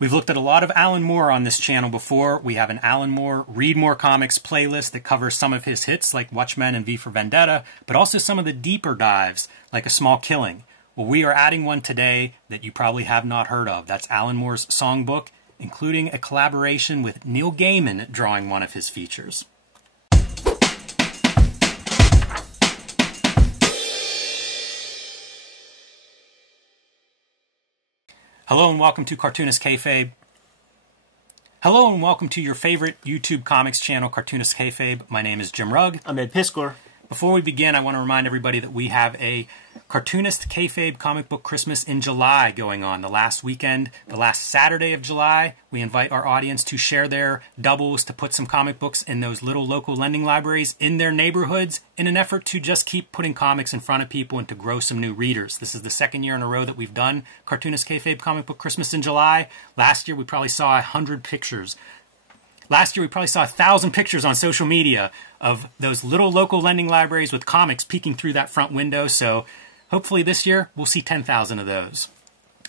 We've looked at a lot of Alan Moore on this channel before. We have an Alan Moore Read More Comics playlist that covers some of his hits like Watchmen and V for Vendetta, but also some of the deeper dives like A Small Killing. Well, we are adding one today that you probably have not heard of. That's Alan Moore's songbook, including a collaboration with Neil Gaiman drawing one of his features. Hello and welcome to Cartoonist Kayfabe. Hello and welcome to your favorite YouTube comics channel, Cartoonist Kayfabe. My name is Jim Rugg. I'm Ed Piskor. Before we begin, I want to remind everybody that we have a Cartoonist Kayfabe Comic Book Christmas in July going on. The last weekend, the last Saturday of July, we invite our audience to share their doubles to put some comic books in those little local lending libraries in their neighborhoods in an effort to just keep putting comics in front of people and to grow some new readers. This is the second year in a row that we've done Cartoonist Kayfabe Comic Book Christmas in July. Last year, we probably saw 100 pictures. Last year, we probably saw 1,000 pictures on social media of those little local lending libraries with comics peeking through that front window. So hopefully this year, we'll see 10,000 of those.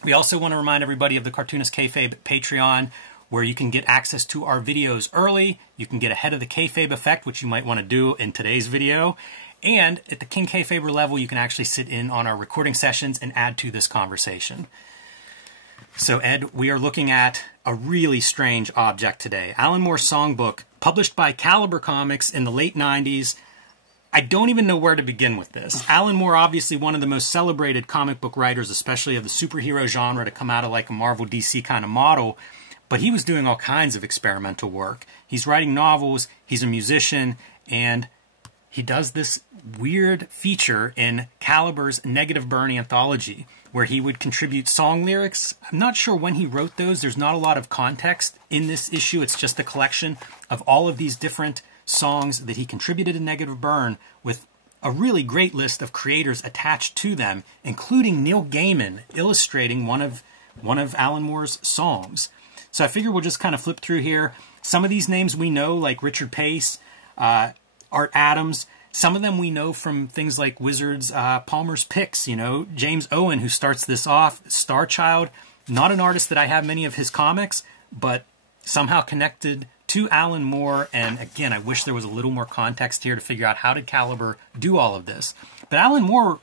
We also want to remind everybody of the Cartoonist Kayfabe Patreon, where you can get access to our videos early. You can get ahead of the Kayfabe effect, which you might want to do in today's video. And at the King Kayfaber level, you can actually sit in on our recording sessions and add to this conversation. So, Ed, we are looking at a really strange object today. Alan Moore's songbook, published by Caliber Comics in the late 90s. I don't even know where to begin with this. Alan Moore, obviously one of the most celebrated comic book writers, especially of the superhero genre, to come out of like a Marvel DC kind of model. But he was doing all kinds of experimental work. He's writing novels, he's a musician, and he does this weird feature in Caliber's Negative Burn anthology, where he would contribute song lyrics. I'm not sure when he wrote those. There's not a lot of context in this issue. It's just a collection of all of these different songs that he contributed to Negative Burn with a really great list of creators attached to them, including Neil Gaiman illustrating one of Alan Moore's songs. So I figure we'll just kind of flip through here. Some of these names we know, like Richard Pace, Art Adams. Some of them we know from things like Wizards, Palmer's Picks, you know, James Owen, who starts this off, Star Child, not an artist that I have many of his comics, but somehow connected to Alan Moore. And again, I wish there was a little more context here to figure out how did Caliber do all of this. But Alan Moore,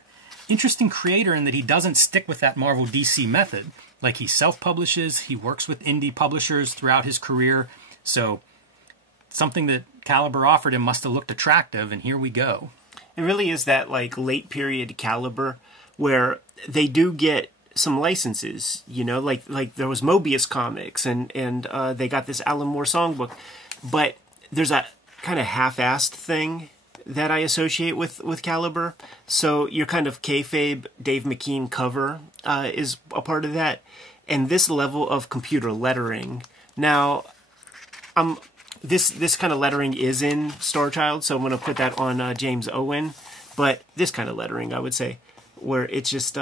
interesting creator in that he doesn't stick with that Marvel DC method. Like he self-publishes, he works with indie publishers throughout his career. So something that Caliber offered him must have looked attractive, and here we go. It really is that like late period Caliber where they do get some licenses, you know, like there was Mobius Comics and they got this Alan Moore songbook, but there's a kind of half-assed thing that I associate with Caliber. So your kind of kayfabe Dave McKean cover is a part of that, and this level of computer lettering. Now, This kind of lettering is in Star Child, so I'm going to put that on James Owen. But this kind of lettering, I would say, where it's just,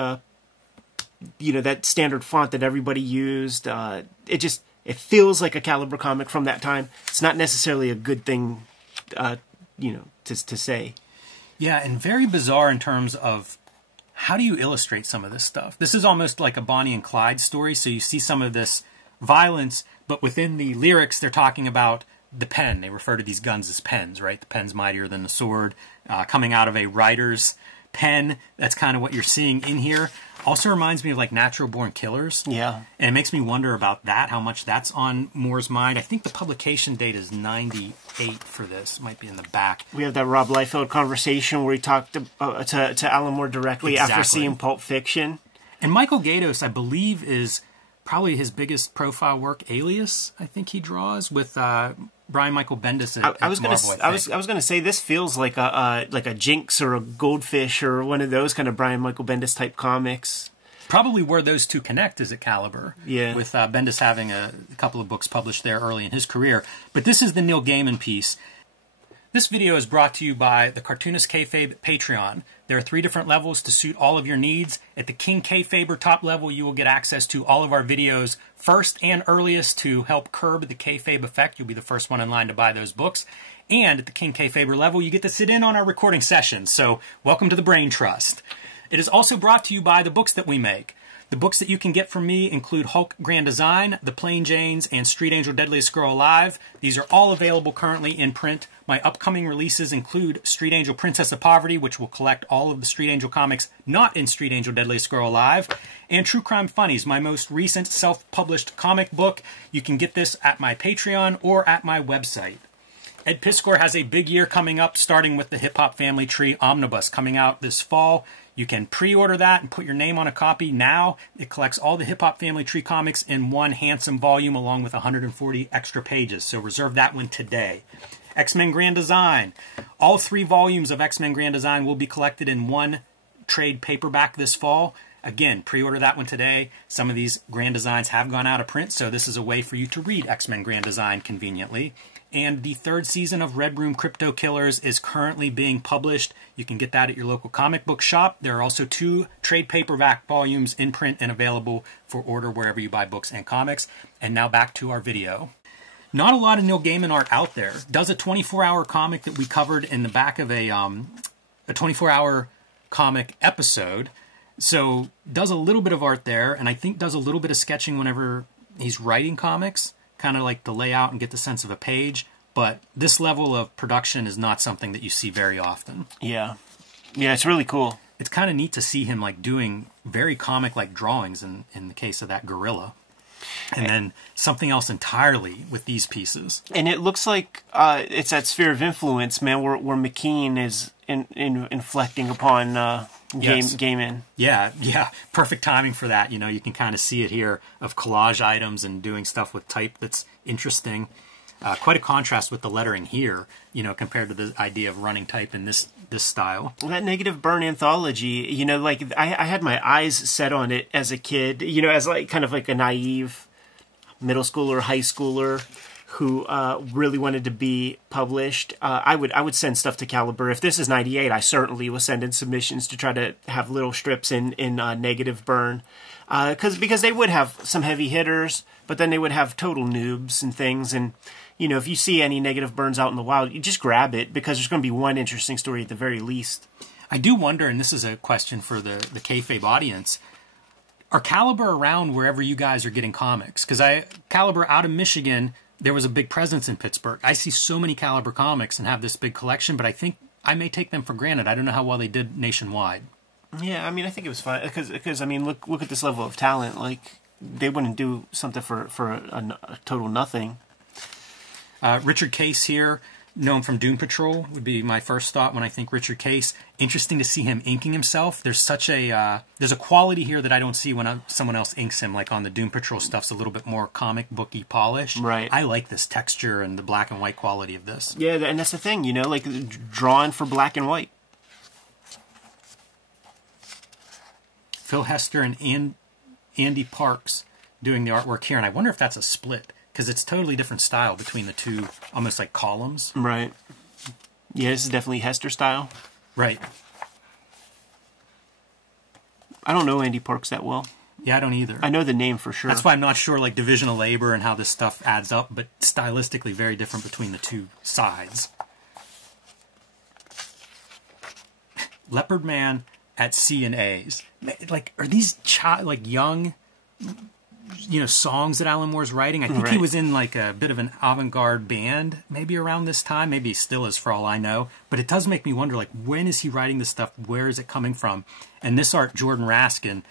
you know, that standard font that everybody used. It feels like a Caliber comic from that time. It's not necessarily a good thing, you know, to say. Yeah, and very bizarre in terms of how do you illustrate some of this stuff. This is almost like a Bonnie and Clyde story, so you see some of this violence, but within the lyrics they're talking about the pen. They refer to these guns as pens, right? The pen's mightier than the sword. Coming out of a writer's pen. That's kind of what you're seeing in here. Also reminds me of like Natural Born Killers. Yeah. And it makes me wonder about that, how much that's on Moore's mind. I think the publication date is 98 for this. It might be in the back. We have that Rob Liefeld conversation where he talked to Alan Moore directly after seeing Pulp Fiction. And Michael Gaydos, I believe, is probably his biggest profile work, Alias, I think he draws, with Brian Michael Bendis at I was gonna say this feels like a Jinx or a Goldfish or one of those kind of Brian Michael Bendis type comics. Probably where those two connect is at Caliber. Yeah. With Bendis having a couple of books published there early in his career. But this is the Neil Gaiman piece. This video is brought to you by the Cartoonist Kayfabe Patreon. There are 3 different levels to suit all of your needs. At the King Kayfaber top level, you will get access to all of our videos first and earliest to help curb the kayfabe effect. You'll be the first one in line to buy those books. And at the King Kayfaber level, you get to sit in on our recording sessions. So welcome to the Brain Trust. It is also brought to you by the books that we make. The books that you can get from me include Hulk Grand Design, The Plain Janes, and Street Angel Deadliest Girl Alive. These are all available currently in print. My upcoming releases include Street Angel Princess of Poverty, which will collect all of the Street Angel comics not in Street Angel Deadliest Girl Alive, and True Crime Funnies, my most recent self-published comic book. You can get this at my Patreon or at my website. Ed Piskor has a big year coming up, starting with the Hip Hop Family Tree Omnibus coming out this fall. You can pre-order that and put your name on a copy now. It collects all the Hip Hop Family Tree comics in one handsome volume along with 140 extra pages, so reserve that one today. X-Men Grand Design. All 3 volumes of X-Men Grand Design will be collected in one trade paperback this fall. Again, pre-order that one today. Some of these Grand Designs have gone out of print, so this is a way for you to read X-Men Grand Design conveniently. And the 3rd season of Red Room Crypto Killers is currently being published. You can get that at your local comic book shop. There are also 2 trade paperback volumes in print and available for order wherever you buy books and comics. And now back to our video. Not a lot of Neil Gaiman art out there. Does a 24-hour comic that we covered in the back of a 24-hour comic episode. So does a little bit of art there, and I think does a little bit of sketching whenever he's writing comics. Kind of like the layout and get the sense of a page, but this level of production is not something that you see very often. Yeah, it's really cool. It's kind of neat to see him like doing very comic-like drawings in the case of that gorilla, and then something else entirely with these pieces. And it looks like it's that sphere of influence, man, where McKean is inflecting upon Gaiman. Yeah. Perfect timing for that. You know, you can kind of see it here of collage items and doing stuff with type that's interesting. Quite a contrast with the lettering here, you know, compared to the idea of running type in this style. Well, that Negative Burn anthology, you know, like I had my eyes set on it as a kid, you know, as like kind of like a naive middle schooler, high schooler who really wanted to be published. I would send stuff to Caliber. If this is 98, I certainly was sending submissions to try to have little strips in Negative Burn. Because they would have some heavy hitters, but then they would have total noobs and things. And, you know, if you see any Negative Burns out in the wild, you just grab it because there's going to be one interesting story at the very least. I do wonder, and this is a question for the Kayfabe audience, are Caliber around wherever you guys are getting comics? Because Caliber out of Michigan, there was a big presence in Pittsburgh. I see so many Caliber comics and have this big collection, but I think I may take them for granted. I don't know how well they did nationwide. Yeah, I mean, I think it was fine because I mean, look at this level of talent. Like, they wouldn't do something for a total nothing. Richard Case here, known from Doom Patrol, would be my first thought when I think Richard Case. Interesting to see him inking himself. There's such a there's a quality here that I don't see when someone else inks him. Like on the Doom Patrol stuff's a little bit more comic booky polish. Right. I like this texture and the black and white quality of this. Yeah, and that's the thing, you know, like drawn for black and white. Phil Hester and Andy Parks doing the artwork here, and I wonder if that's a split, because it's totally different style between the two, almost like columns. Right. Yeah, this is definitely Hester style. Right. I don't know Andy Parks that well. Yeah, I don't either. I know the name for sure. That's why I'm not sure, like, division of labor and how this stuff adds up, but stylistically very different between the two sides. Leopard Man at C&A's. Like, are these young, you know, songs that Alan Moore's writing? I think he was in like a bit of an avant-garde band maybe around this time. Maybe he still is for all I know. But it does make me wonder, like, when is he writing this stuff? Where is it coming from? And this art, Jordan Raskin,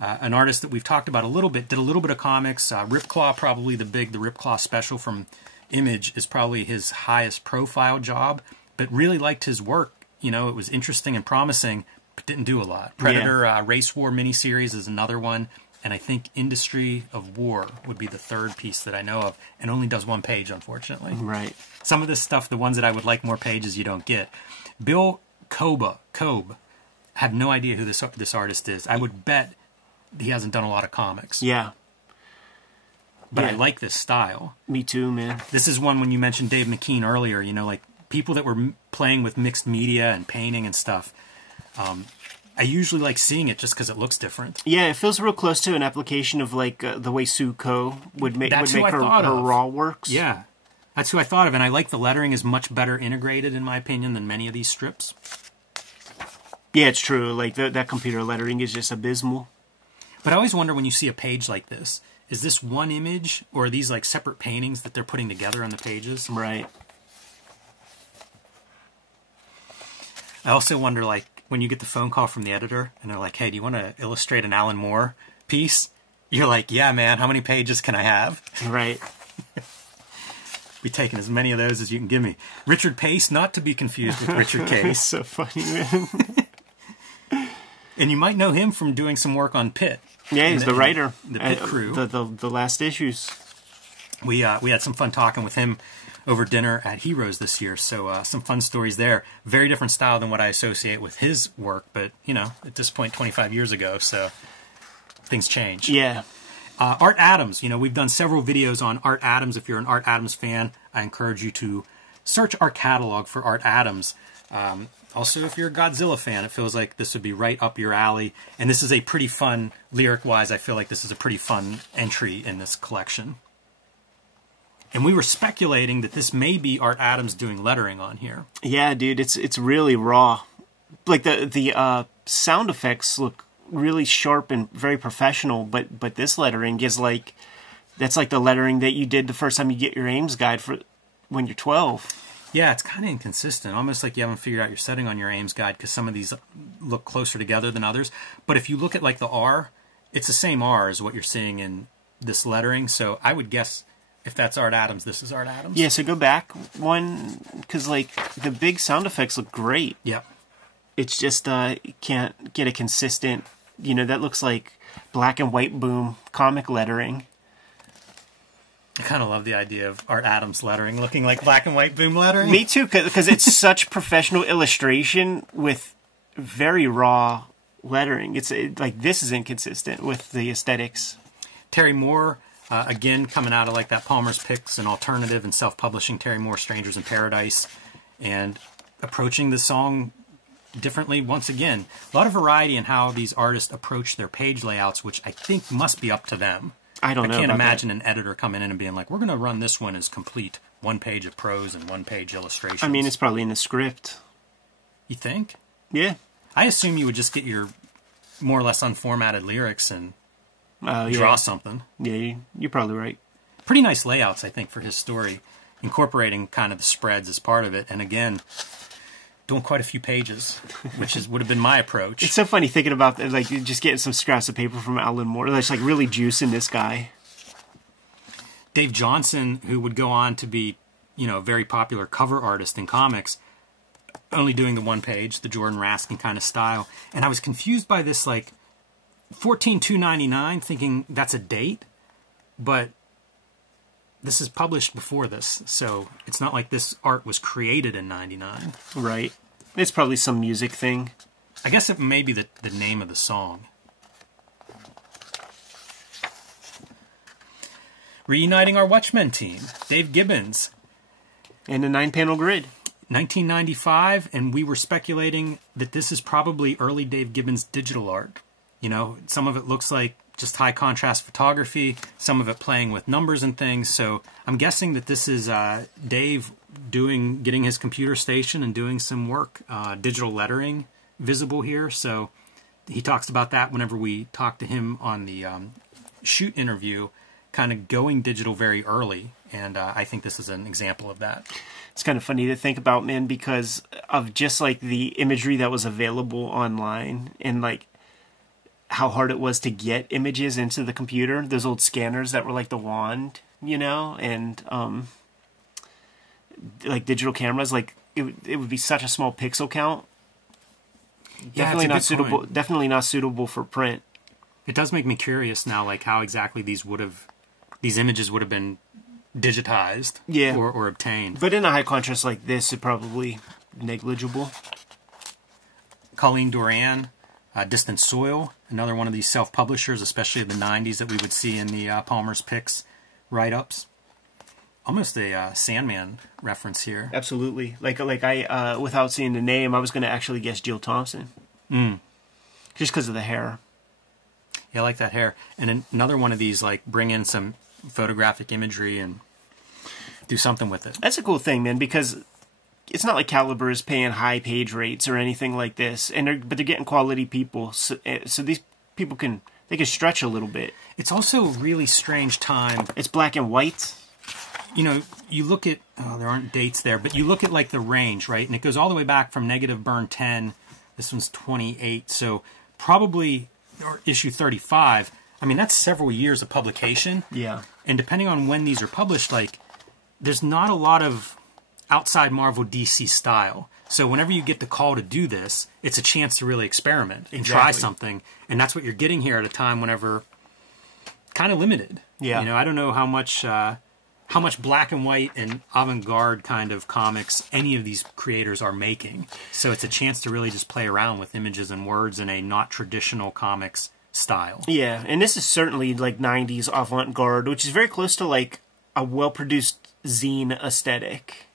an artist that we've talked about a little bit, did a little bit of comics. Ripclaw, probably the Ripclaw special from Image is probably his highest profile job. But really liked his work. You know, it was interesting and promising, but didn't do a lot. Predator Race War miniseries is another one, and I think Industry of War would be the third piece that I know of, and only does one page, unfortunately. Right. Some of this stuff, the ones that I would like more pages, you don't get. Bill Kobe, have no idea who this artist is. I would bet he hasn't done a lot of comics. Yeah. But I like this style. Me too, man. This is one when you mentioned Dave McKean earlier, you know, like people that were playing with mixed media and painting and stuff. I usually like seeing it just because it looks different. Yeah, it feels real close to an application of like the way Sue Ko would make her raw works. Yeah, that's who I thought of, and I like the lettering is much better integrated, in my opinion, than many of these strips. Yeah, it's true. Like that computer lettering is just abysmal. But I always wonder when you see a page like this, is this one image or are these like separate paintings that they're putting together on the pages? Right. I also wonder, like, when you get the phone call from the editor and they're like, hey, do you want to illustrate an Alan Moore piece? You're like, yeah, man, how many pages can I have? Right. Be taking as many of those as you can give me. Richard Pace, not to be confused with Richard Case. So funny, man. And you might know him from doing some work on Pitt. Yeah, he's the writer. The Pitt crew. The last issues. We had some fun talking with him over dinner at Heroes this year, so some fun stories there. Very different style than what I associate with his work, but, you know, at this point, 25 years ago, so things change. Yeah. Art Adams, you know, we've done several videos on Art Adams. If you're an Art Adams fan, I encourage you to search our catalog for Art Adams. Also, if you're a Godzilla fan, it feels like this would be right up your alley. And this is a pretty fun, lyric-wise, I feel like this is a pretty fun entry in this collection. And we were speculating that this may be Art Adams doing lettering on here. Yeah, dude, it's really raw. Like the sound effects look really sharp and very professional, but this lettering is like, that's like the lettering that you did the first time you get your Ames guide for when you're 12. Yeah, it's kind of inconsistent, almost like you haven't figured out your setting on your Ames guide because some of these look closer together than others. But if you look at like the R, it's the same R as what you're seeing in this lettering. So I would guess if that's Art Adams, this is Art Adams. Yeah, so go back one, because like the big sound effects look great. Yep. It's just you can't get a consistent, you know, that looks like black and white boom comic lettering. I kind of love the idea of Art Adams lettering looking like black and white boom lettering. Me too, because it's such professional illustration with very raw lettering. It's like this is inconsistent with the aesthetics. Terry Moore, again, coming out of like that Palmer's Picks and alternative and self-publishing Terry Moore, Strangers in Paradise, and approaching the song differently once again. A lot of variety in how these artists approach their page layouts, which I think must be up to them. I can't imagine an editor coming in and being like, we're going to run this one as complete, one page of prose and one page illustrations. I mean, it's probably in the script. You think? Yeah. I assume you would just get your more or less unformatted lyrics and draw something. Yeah, you're probably right. Pretty nice layouts, I think, for his story, incorporating kind of the spreads as part of it. And again, doing quite a few pages, which would have been my approach. It's so funny thinking about that, like just getting some scraps of paper from Alan Moore. That's like really juicing this guy. Dave Johnson, who would go on to be, you know, a very popular cover artist in comics, only doing the one page, the Jordan Raskin kind of style. And I was confused by this, like, 14/2/99, thinking that's a date, but this is published before this, so it's not like this art was created in 99. Right. It's probably some music thing. I guess it may be the name of the song. Reuniting our Watchmen team, Dave Gibbons. And a 9-panel grid. 1995, and we were speculating that this is probably early Dave Gibbons digital art. You know, some of it looks like just high contrast photography, some of it playing with numbers and things. So I'm guessing that this is Dave getting his computer station and doing some work, digital lettering visible here. So he talks about that whenever we talk to him on the shoot interview, kind of going digital very early. And I think this is an example of that. It's kind of funny to think about, man, because of just like the imagery that was available online and like how hard it was to get images into the computer. Those old scanners that were like the wand, you know, and like digital cameras, like it would be such a small pixel count. Yeah, Definitely not suitable. Point. Definitely not suitable for print. It does make me curious now, like how exactly these images would have been digitized, yeah, or obtained. But in a high contrast like this, it's probably negligible. Colleen Doran. Distant Soil, another one of these self-publishers, especially in the 90s, that we would see in the Palmer's Picks write-ups. Almost a Sandman reference here. Absolutely. Like I, without seeing the name, I was going to actually guess Jill Thompson. Just because of the hair. Yeah, I like that hair. And another one of these, like, bring in some photographic imagery and do something with it. That's a cool thing, man, because it's not like Caliber is paying high page rates or anything like this, but they're getting quality people, so these people can They can stretch a little bit. It's also a really strange time. It's black and white. You know, you look at, oh, there aren't dates there, but you look at like the range, right? And it goes all the way back from negative burn 10. This one's 28. So probably, or issue 35. I mean, that's several years of publication. Yeah. And depending on when these are published, like, there's not a lot of outside Marvel DC style. So whenever you get the call to do this, it's a chance to really experiment and try something. And that's what you're getting here at a time whenever kind of limited. Yeah. You know, I don't know how much black and white and avant-garde kind of comics any of these creators are making. So it's a chance to really just play around with images and words in a not traditional comics style. Yeah, and this is certainly like 90s avant-garde, which is very close to like a well-produced zine aesthetic.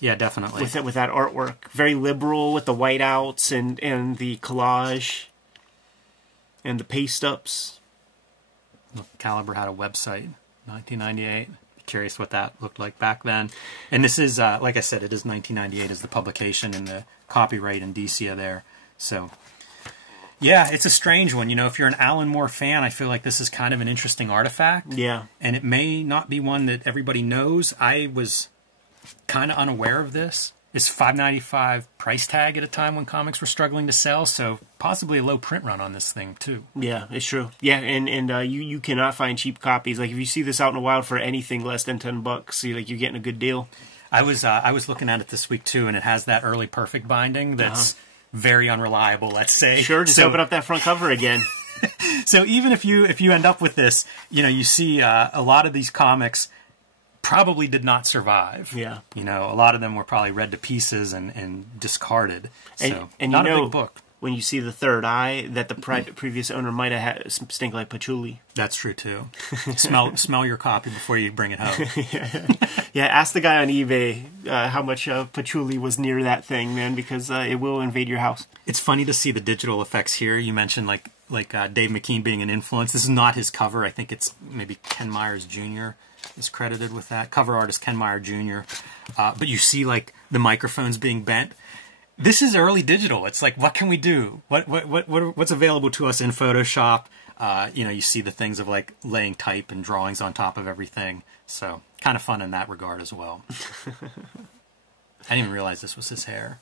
Yeah, definitely. With that artwork. Very liberal with the whiteouts and the collage and the paste-ups. Look, Caliber had a website, 1998. Curious what that looked like back then. And this is, like I said, it is 1998 as the publication, and the copyright and DC are there. So, yeah, it's a strange one. You know, if you're an Alan Moore fan, I feel like this is kind of an interesting artifact. Yeah. And it may not be one that everybody knows. I was kind of unaware of this. It's $5.95 price tag at a time when comics were struggling to sell, so possibly a low print run on this thing too. Yeah, it's true. Yeah, and you cannot find cheap copies. Like if you see this out in the wild for anything less than $10, you're getting a good deal. I was looking at it this week too, and it has that early perfect binding that's very unreliable. Let's say. Sure, just open up that front cover again. So even if you end up with this, you know, you see a lot of these comics probably did not survive. Yeah. You know, a lot of them were probably read to pieces and discarded. So, and not you know, a big book. When you see the third eye, that the previous owner might have had stink like patchouli. That's true, too. Smell your copy before you bring it home. Yeah, ask the guy on eBay how much patchouli was near that thing, man, because it will invade your house. It's funny to see the digital effects here. You mentioned, like Dave McKean being an influence. This is not his cover. I think it's maybe Ken Myers Jr. is credited with that. Cover artist Ken Meyer Jr. But you see like the microphones being bent. This is early digital. It's like, what can we do? What's available to us in Photoshop? You know, you see the things of like laying type and drawings on top of everything. So kind of fun in that regard as well. I didn't even realize this was his hair.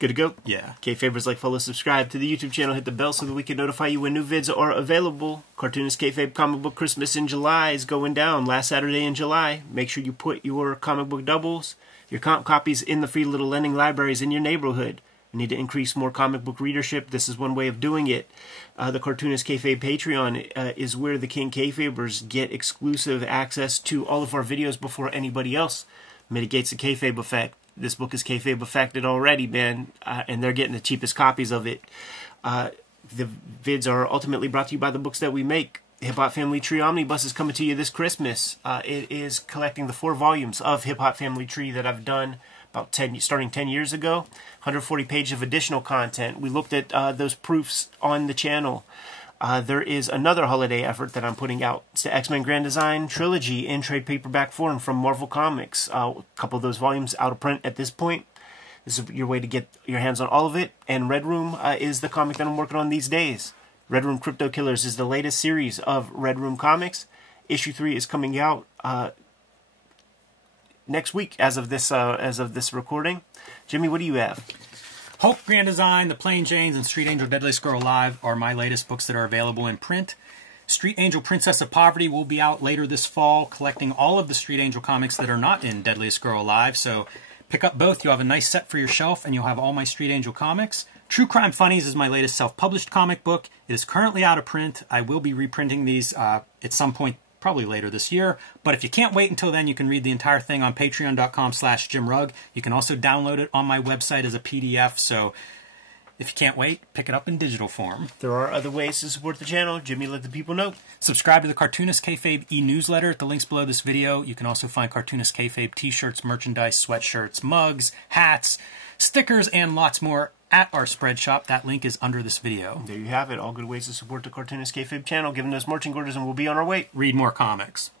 Good to go? Yeah. Kayfabers, like, follow, subscribe to the YouTube channel, hit the bell so that we can notify you when new vids are available. Cartoonist Kayfabe Comic Book Christmas in July is going down last Saturday in July. Make sure you put your comic book doubles, your comp copies in the free little lending libraries in your neighborhood. We need to increase more comic book readership. This is one way of doing it. The Cartoonist Kayfabe Patreon is where the King Kayfabers get exclusive access to all of our videos before anybody else. Mitigates the kayfabe effect. This book is kayfabe affected already, man, and they're getting the cheapest copies of it. The vids are ultimately brought to you by the books that we make. Hip Hop Family Tree Omnibus is coming to you this Christmas. It is collecting the 4 volumes of Hip Hop Family Tree that I've done about starting 10 years ago. 140 pages of additional content. We looked at those proofs on the channel. There is another holiday effort that I'm putting out. It's the X-Men Grand Design Trilogy in trade paperback form from Marvel Comics. A couple of those volumes out of print at this point. This is your way to get your hands on all of it. And Red Room is the comic that I'm working on these days. Red Room Crypto Killers is the latest series of Red Room comics. Issue 3 is coming out next week as of this recording. Jimmy, what do you have? Hulk Grand Design, The Plain Janes, and Street Angel Deadliest Girl Alive are my latest books that are available in print. Street Angel Princess of Poverty will be out later this fall, collecting all of the Street Angel comics that are not in Deadliest Girl Alive. So pick up both. You'll have a nice set for your shelf, and you'll have all my Street Angel comics. True Crime Funnies is my latest self-published comic book. It is currently out of print. I will be reprinting these at some point, probably later this year. But if you can't wait until then, you can read the entire thing on patreon.com/JimRugg. You can also download it on my website as a PDF. So if you can't wait, pick it up in digital form. There are other ways to support the channel. Jimmy, let the people know. Subscribe to the Cartoonist Kayfabe e-newsletter at the links below this video. You can also find Cartoonist Kayfabe t-shirts, merchandise, sweatshirts, mugs, hats, stickers, and lots more at our spread shop. That link is under this video. There you have it. All good ways to support the Cartoonist Kayfabe channel. Give us marching orders and we'll be on our way. Read more comics.